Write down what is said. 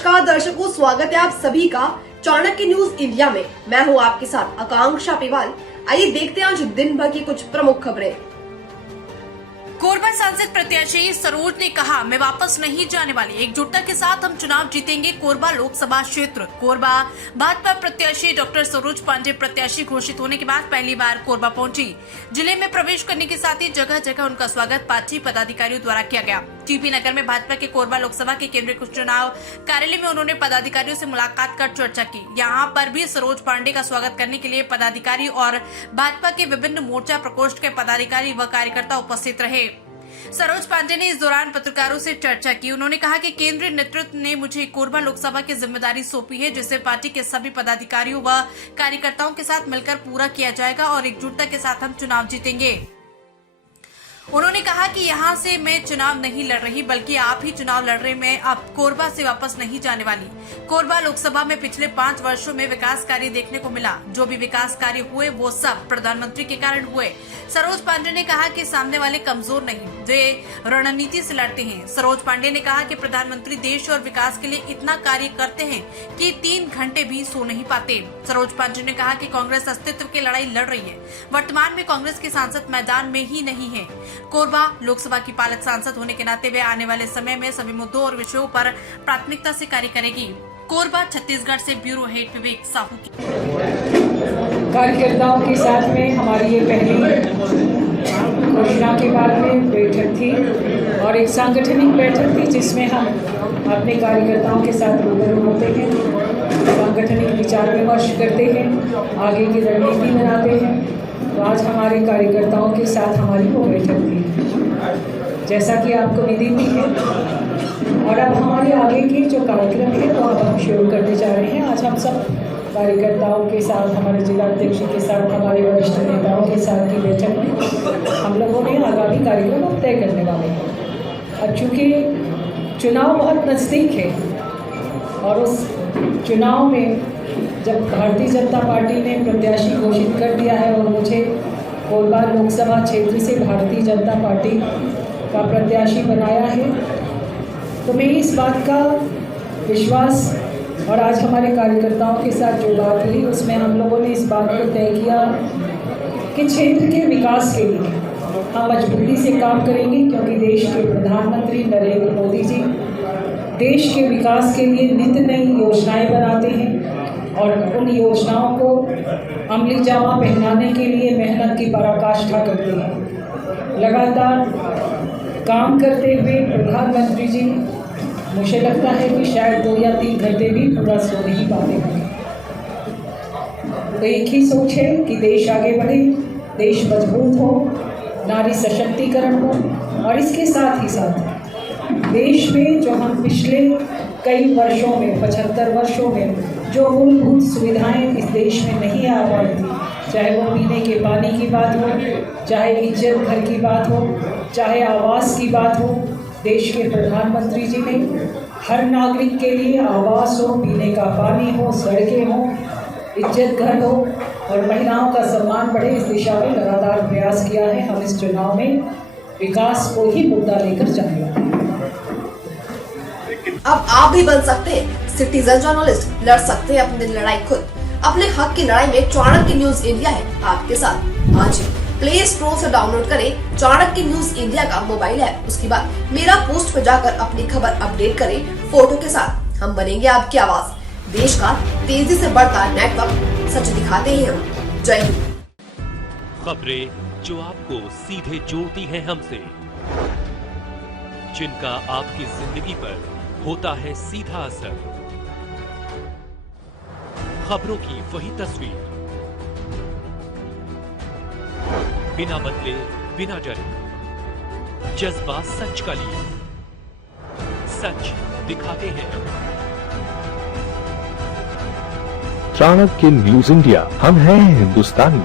नमस्कार दर्शकों, स्वागत है आप सभी का चाणक्य न्यूज इंडिया में। मैं हूं आपके साथ आकांक्षा पिवाल। आइए देखते हैं आज दिन भर की कुछ प्रमुख खबरें। कोरबा सांसद प्रत्याशी सरोज ने कहा, मैं वापस नहीं जाने वाली, एकजुटता के साथ हम चुनाव जीतेंगे। कोरबा लोकसभा क्षेत्र। कोरबा भाजपा प्रत्याशी डॉक्टर सरोज पांडे प्रत्याशी घोषित होने के बाद पहली बार कोरबा पहुंची। जिले में प्रवेश करने के साथ ही जगह जगह उनका स्वागत पार्टी पदाधिकारियों द्वारा किया गया। टीपी नगर में भाजपा के कोरबा लोकसभा के केंद्रीय चुनाव कार्यालय में उन्होंने पदाधिकारियों से मुलाकात कर चर्चा की। यहाँ पर भी सरोज पांडे का स्वागत करने के लिए पदाधिकारी और भाजपा के विभिन्न मोर्चा प्रकोष्ठ के पदाधिकारी व कार्यकर्ता उपस्थित रहे। सरोज पांडे ने इस दौरान पत्रकारों से चर्चा की। उन्होंने कहा कि केंद्रीय नेतृत्व ने मुझे कोरबा लोकसभा की जिम्मेदारी सौंपी है, जिसे पार्टी के सभी पदाधिकारियों व कार्यकर्ताओं के साथ मिलकर पूरा किया जाएगा और एकजुटता के साथ हम चुनाव जीतेंगे। उन्होंने कहा कि यहाँ से मैं चुनाव नहीं लड़ रही, बल्कि आप ही चुनाव लड़ रहे। मैं अब कोरबा से वापस नहीं जाने वाली। कोरबा लोकसभा में पिछले 5 वर्षों में विकास कार्य देखने को मिला। जो भी विकास कार्य हुए वो सब प्रधानमंत्री के कारण हुए। सरोज पांडे ने कहा कि सामने वाले कमजोर नहीं, वे रणनीति से लड़ते हैं। सरोज पांडे ने कहा कि प्रधानमंत्री देश और विकास के लिए इतना कार्य करते हैं कि 3 घंटे भी सो नहीं पाते। सरोज पांडे ने कहा कि कांग्रेस अस्तित्व की लड़ाई लड़ रही है। वर्तमान में कांग्रेस के सांसद मैदान में ही नहीं है। कोरबा लोकसभा की पालक सांसद होने के नाते वे आने वाले समय में सभी मुद्दों और विषयों पर प्राथमिकता से कार्य करेगी। कोरबा छत्तीसगढ़ से ब्यूरो हेड विवेक साहू की कार्यकर्ताओं के साथ में हमारी ये पहली घोषणा के बाद में बैठक थी और एक सांगठनिक बैठक थी, जिसमें हम अपने कार्यकर्ताओं के साथ रूबरू होते हैं, सांगठनिक विचार विमर्श करते हैं, आगे की रणनीति बनाते हैं। तो आज हमारे कार्यकर्ताओं के साथ हमारी वो बैठक थी, जैसा कि आपको विधि भी है। और अब हमारे आगे के जो कार्यक्रम है वो अब हम शुरू करने जा रहे हैं। आज हम सब कार्यकर्ताओं के साथ, हमारे जिला अध्यक्ष के साथ, हमारे वरिष्ठ नेताओं के साथ की बैठक में हम लोगों ने आगामी कार्यक्रम अब तय करने वाले हैं। अब चूँकि चुनाव बहुत नज़दीक है और उस चुनाव में जब भारतीय जनता पार्टी ने प्रत्याशी घोषित कर दिया है और मुझे कोरबा लोकसभा क्षेत्र से भारतीय जनता पार्टी का प्रत्याशी बनाया है, तो मैं इस बात का विश्वास और आज हमारे कार्यकर्ताओं के साथ जो बात हुई उसमें हम लोगों ने इस बात को तय किया कि क्षेत्र के विकास के लिए हम मजबूती से काम करेंगे, क्योंकि देश के प्रधानमंत्री नरेंद्र मोदी जी देश के विकास के लिए नित नई योजनाएं बनाते हैं और उन योजनाओं को अमली जामा पहनाने के लिए मेहनत की पराकाष्ठा करते हैं। लगातार काम करते हुए प्रधानमंत्री जी, मुझे लगता है कि शायद 2 या 3 घंटे भी पूरा सो नहीं पाते होंगे। तो एक ही सोच है कि देश आगे बढ़े, देश मजबूत हो, नारी सशक्तिकरण हो और इसके साथ ही साथ देश में जो हम पिछले कई वर्षों में 75 वर्षों में जो मूलभूत सुविधाएं इस देश में नहीं आ पाई थी, चाहे वो पीने के पानी की बात हो, चाहे इज्जत घर की बात हो, चाहे आवास की बात हो, देश के प्रधानमंत्री जी ने हर नागरिक के लिए आवास हो, पीने का पानी हो, सड़कें हो, इज्जत घर हो और महिलाओं का सम्मान बढ़े, इस दिशा में लगातार प्रयास किया है। हम इस चुनाव में विकास को ही मुद्दा लेकर जाएंगे। अब आप भी बन सकते हैं सिटीजन जर्नलिस्ट, लड़ सकते हैं अपनी लड़ाई खुद। अपने हक की लड़ाई में चाणक्य न्यूज इंडिया है आपके साथ। आज प्ले स्टोर से डाउनलोड करें चाणक्य न्यूज इंडिया का मोबाइल ऐप। उसके बाद मेरा पोस्ट पर जाकर अपनी खबर अपडेट करें फोटो के साथ। हम बनेंगे आपकी आवाज। देश का तेजी से बढ़ता नेटवर्क, सच दिखाते हैं हम। जय हिंद। खबरें जो आपको सीधे जोड़ती हैं हमसे, जिनका आपकी जिंदगी पर होता है सीधा असर, खबरों की वही तस्वीर, बिना बदले बिना डरे, जज्बा सच का लिए, सच दिखाते हैं। चाणक्य न्यूज इंडिया, हम हैं हिंदुस्तानी।